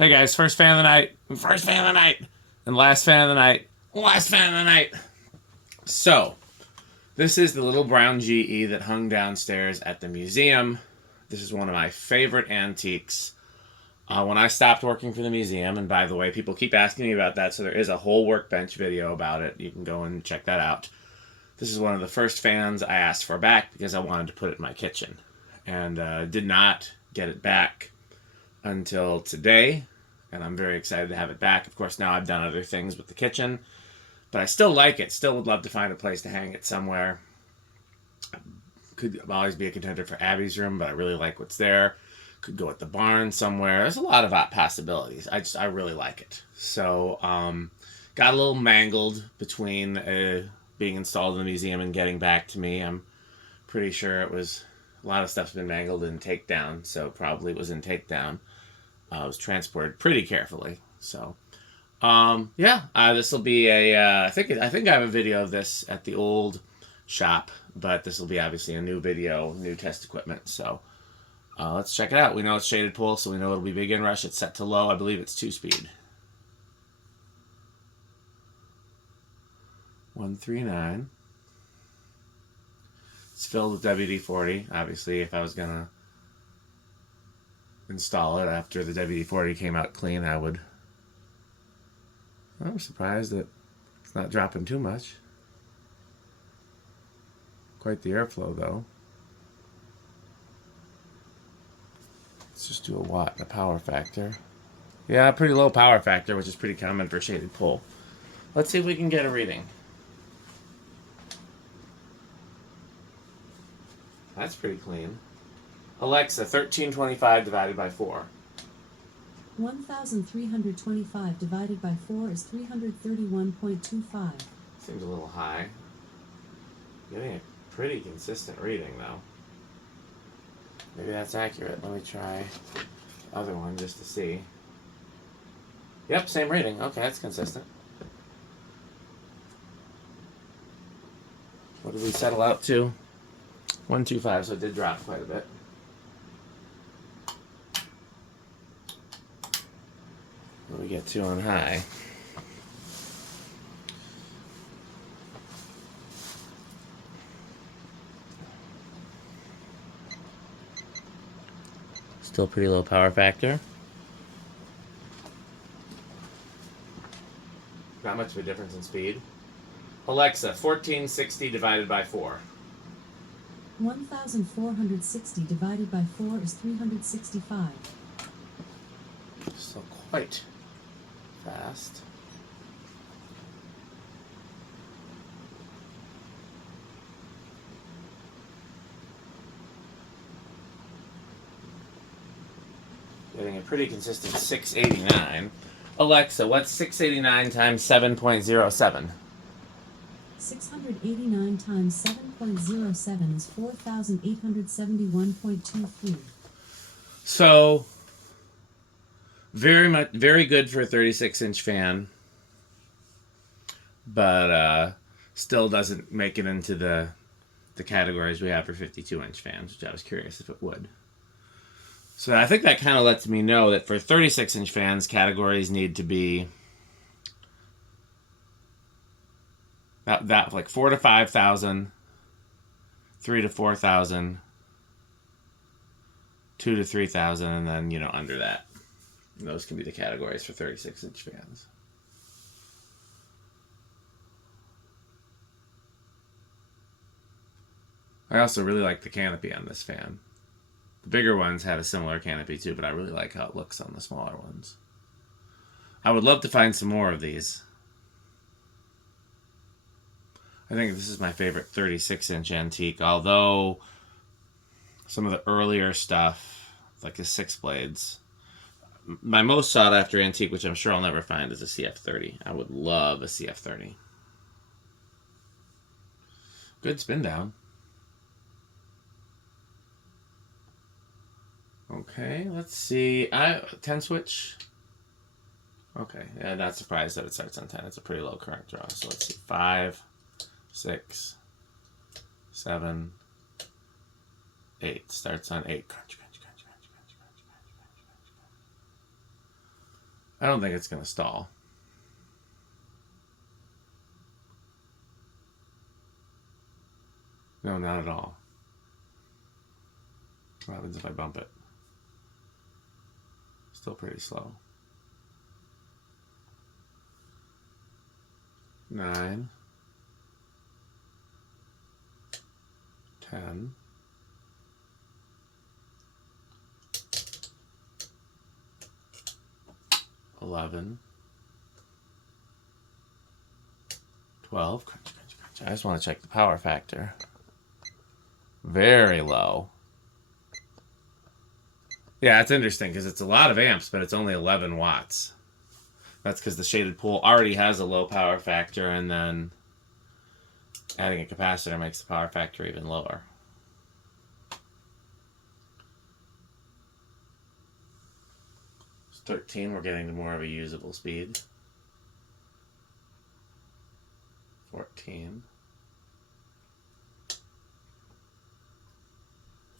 Hey guys, first fan of the night, first fan of the night, and last fan of the night, last fan of the night. So, this is the little brown GE that hung downstairs at the museum. This is one of my favorite antiques. When I stopped working for the museum, and by the way, people keep asking me about that, so there is a whole workbench video about it. You can go and check that out. This is one of the first fans I asked for back because I wanted to put it in my kitchen. And did not get it back until today. And I'm very excited to have it back. Of course, now I've done other things with the kitchen. But I still like it. Still would love to find a place to hang it somewhere. Could always be a contender for Abby's room, but I really like what's there. Could go at the barn somewhere. There's a lot of possibilities. I really like it. So, got a little mangled between being installed in the museum and getting back to me. I'm pretty sure it was... A lot of stuff's been mangled in takedown, so probably it was in takedown. It was transported pretty carefully. So, this will be a. I think I have a video of this at the old shop, but this will be obviously a new video, new test equipment. So, let's check it out. We know it's shaded pull, so we know it'll be big inrush. It's set to low. I believe it's 2-speed. 139. It's filled with WD-40. Obviously, if I was going to install it after the WD-40 came out clean, I would. I'm surprised that it's not dropping too much. Quite the airflow, though. Let's just do a watt, a power factor. Yeah, pretty low power factor, which is pretty common for shaded pull. Let's see if we can get a reading. That's pretty clean. Alexa, 1325 divided by 4. 1,325 divided by 4 is 331.25. Seems a little high. Getting a pretty consistent reading, though. Maybe that's accurate. Let me try the other one just to see. Yep, same reading. Okay, that's consistent. What did we settle out to? 125, so it did drop quite a bit. What do we get to on high? Still pretty low power factor. Not much of a difference in speed. Alexa, 1460 divided by 4. 1,460 divided by 4 is 365. Still quite fast. Getting a pretty consistent 689. Alexa, what's 689 times 7.07? 689 times 7.07 is 4,871.23. So, very good for a 36-inch fan, but still doesn't make it into the categories we have for 52-inch fans, which I was curious if it would. So I think that kind of lets me know that for 36-inch fans, categories need to be that like 4,000 to 5,000, 3,000 to 4,000, 2,000 to 3,000, and then under that. And those can be the categories for 36-inch fans. I also really like the canopy on this fan. The bigger ones have a similar canopy too, but I really like how it looks on the smaller ones. I would love to find some more of these. I think this is my favorite 36-inch antique, although some of the earlier stuff, like the 6 blades, my most sought after antique, which I'm sure I'll never find, is a CF30. I would love a CF30. Good spin down. Okay, let's see. 10 switch. Okay, yeah, not surprised that it starts on 10. It's a pretty low current draw. So let's see. 5, 6, 7, 8. Starts on 8. Crunch, crunch, crunch, crunch, crunch, crunch, crunch, crunch, crunch. I don't think it's going to stall. No, not at all. What happens if I bump it? Still pretty slow. 9, 10, 11, 12. Crunch, crunch, crunch. I just want to check the power factor. Very low. Yeah, it's interesting because it's a lot of amps, but it's only 11 watts. That's because the shaded pool already has a low power factor, and then adding a capacitor makes the power factor even lower. It's 13, we're getting to more of a usable speed. 14.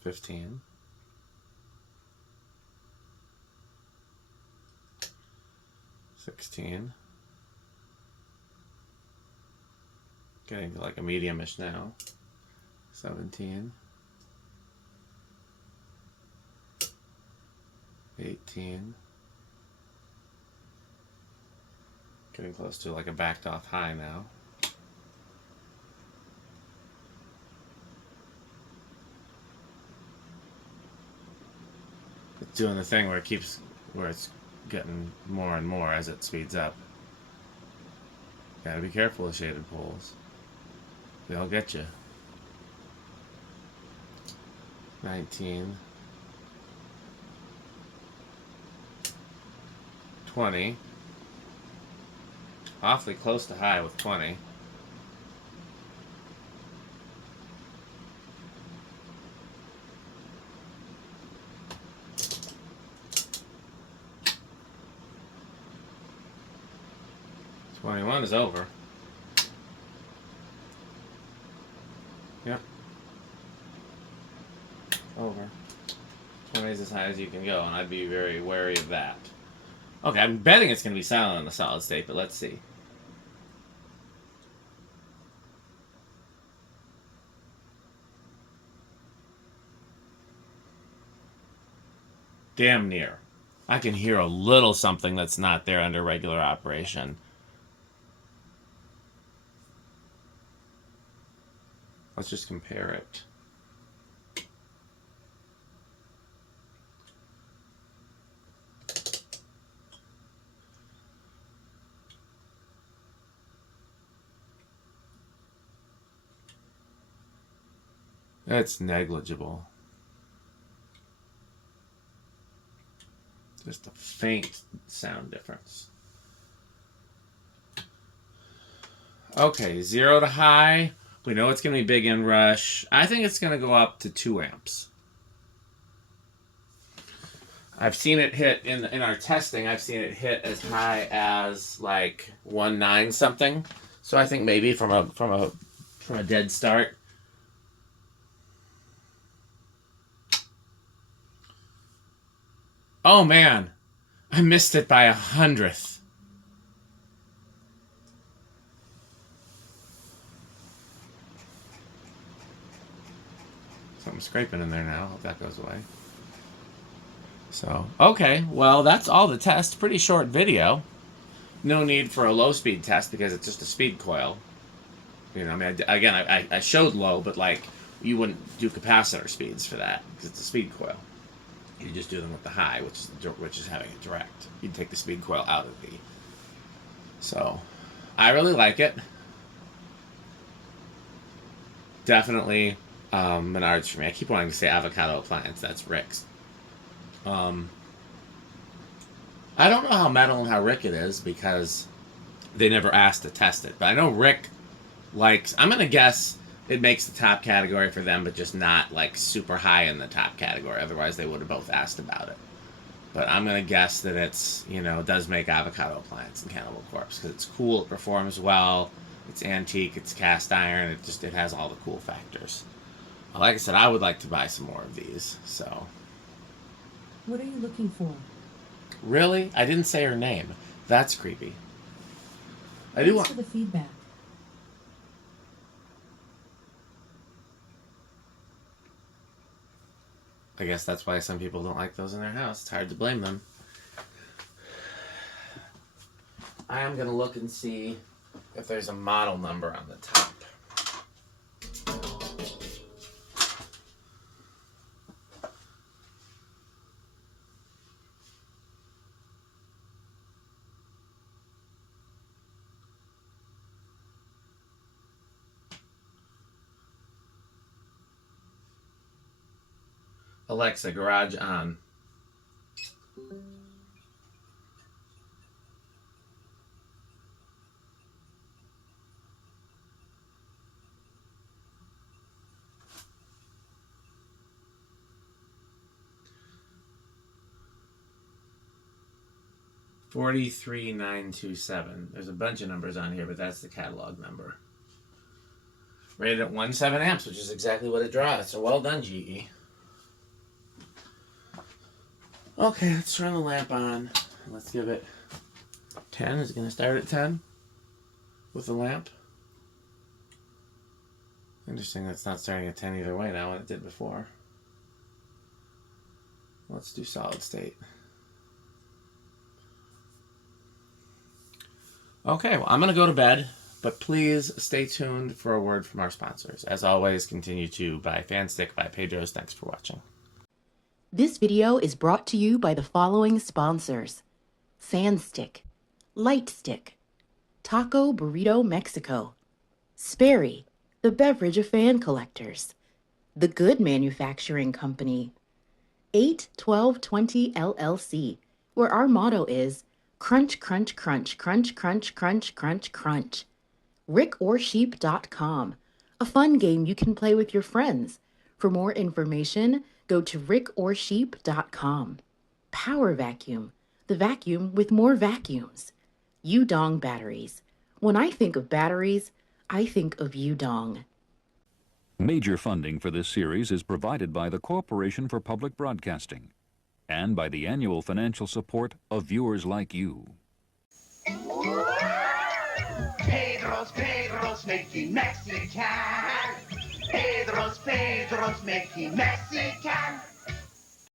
15. 16. Getting to like a medium-ish now. 17. 18. Getting close to like a backed off high now. It's doing the thing where it's getting more and more as it speeds up. Gotta be careful with shaded poles. They'll get you. 19. 20. Awfully close to high with 20. 21 is over. Yep. Over. 20 is as high as you can go, and I'd be very wary of that. Okay, I'm betting it's going to be silent in the solid state, but let's see. Damn near. I can hear a little something that's not there under regular operation. Let's just compare it. That's negligible. Just a faint sound difference. Okay, 0 to high. We know it's going to be big in rush. I think it's going to go up to 2 amps. I've seen it hit in our testing. I've seen it hit as high as like 1.9 something. So I think maybe from a dead start. Oh man, I missed it by 100th. Something scraping in there now. Hope that goes away. So, okay, well, that's all the tests. Pretty short video. No need for a low speed test because it's just a speed coil. You know, I mean, I showed low, but like, you wouldn't do capacitor speeds for that because it's a speed coil. You just do them with the high, which is having it direct. You'd take the speed coil out of the. So, I really like it. Definitely Menards for me. I keep wanting to say Avocado Appliance. That's Rick's. I don't know how metal and how Rick it is because they never asked to test it. But I know Rick likes. I'm gonna guess it makes the top category for them, but just not like super high in the top category. Otherwise, they would have both asked about it. But I'm gonna guess that it's, you know, does make Avocado Appliance and Cannibal Corpse because it's cool, it performs well, it's antique, it's cast iron, it has all the cool factors. Like I said, I would like to buy some more of these. So, What are you looking for? Really? I didn't say her name. That's creepy. I do Thanks want... for the feedback. I guess that's why some people don't like those in their house. It's hard to blame them. I am going to look and see if there's a model number on the top. Alexa, garage on. $43,927. There's a bunch of numbers on here, but that's the catalog number. Rated at 1.7 amps, which is exactly what it draws. So well done, GE. Okay, let's turn the lamp on. Let's give it 10. Is it going to start at 10 with the lamp? Interesting, that's not starting at 10 either way now when it did before. Let's do solid state. Okay, well, I'm going to go to bed, but please stay tuned for a word from our sponsors. As always, continue to buy Fanstick, buy Pedro's. Thanks for watching. This video is brought to you by the following sponsors: Sandstick, Lightstick, Taco Burrito Mexico, Sperry, the beverage of fan collectors, The Good Manufacturing Company, 81220 LLC, where our motto is crunch, crunch, crunch, crunch, crunch, crunch, crunch, crunch. rickorsheep.com, a fun game you can play with your friends. For more information, go to rickorsheep.com. Power Vacuum, the vacuum with more vacuums. Udong Batteries. When I think of batteries, I think of Udong. Major funding for this series is provided by the Corporation for Public Broadcasting and by the annual financial support of viewers like you. Pedro's making Mexican. Pedro's making Mexican.